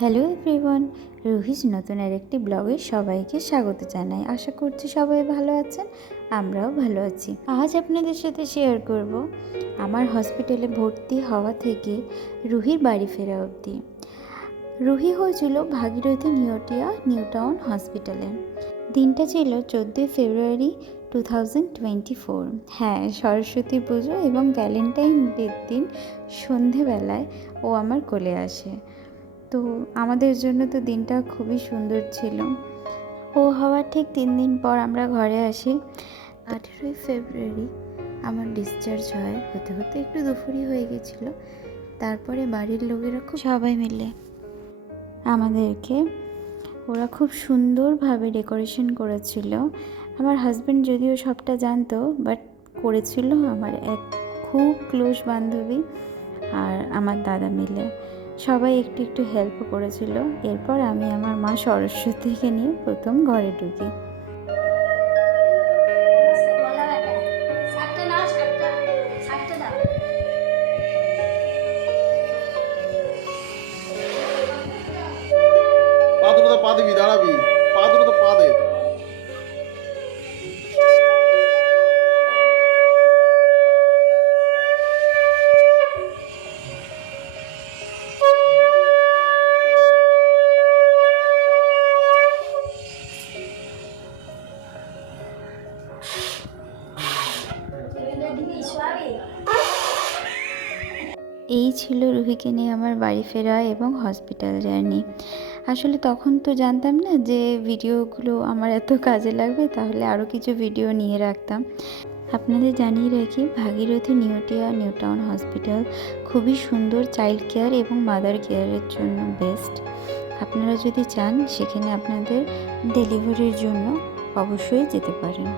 Hello everyone, Ruhi's নতুন আরেকটি ব্লগে সবাইকে স্বাগত জানাই। আশা করছি সবাই ভালো আছেন, আমরাও ভালো আছি। আজ আপনাদের সাথে শেয়ার করব আমার হসপিটালে ভর্তি হওয়া থেকে রুহির বাড়ি ফেরা অবধি। রুহি হয়েছিল ভাগীরথী নিউ টাউন হসপিটালে। দিনটা ছিল 14 ফেব্রুয়ারি 2024। হ্যাঁ, সরস্বতী পুজো এবং ভ্যালেন্টাইন ডের দিন সন্ধেবেলায় ও আমার কোলে আসে। তো আমাদের জন্য তো দিনটা খুবই সুন্দর ছিল। ও হওয়ার ঠিক 3 দিন পর আমরা ঘরে আসি। 18 ফেব্রুয়ারি আমার ডিসচার্জ হয়। হতে হতে একটু দুপুরই হয়ে গেছিলো। তারপরে বাড়ির লোকেরা সবাই মিলে আমাদেরকে ওরা খুব সুন্দরভাবে ডেকোরেশন করেছিল। আমার হাজব্যান্ড যদিও সবটা জানতো, বাট করেছিল আমার এক খুব ক্লোজ বান্ধবী আর আমার দাদা মিলে। সবাই একটু একটু হেল্প করেছিল। এরপর আমি আমার মা সরস্বতীকে নিয়ে প্রথম ঘরে ঢুকি। পা দুটো পা দিবি, দাঁড়াবি, পা দুটো পা দে। এই ছিল রুহিকে নিয়ে আমার বাড়ি ফেরা এবং হসপিটাল জার্নি। আসলে তখন তো জানতাম না যে ভিডিওগুলো আমার এত কাজে লাগবে, তাহলে আরও কিছু ভিডিও নিয়ে রাখতাম। আপনাদের জানিয়ে রাখি, ভাগীরথী নিউ টাউন হসপিটাল খুবই সুন্দর চাইল্ড কেয়ার এবং মাদার কেয়ারের জন্য বেস্ট। আপনারা যদি চান সেখানে আপনাদের ডেলিভারির জন্য অবশ্যই যেতে পারেন।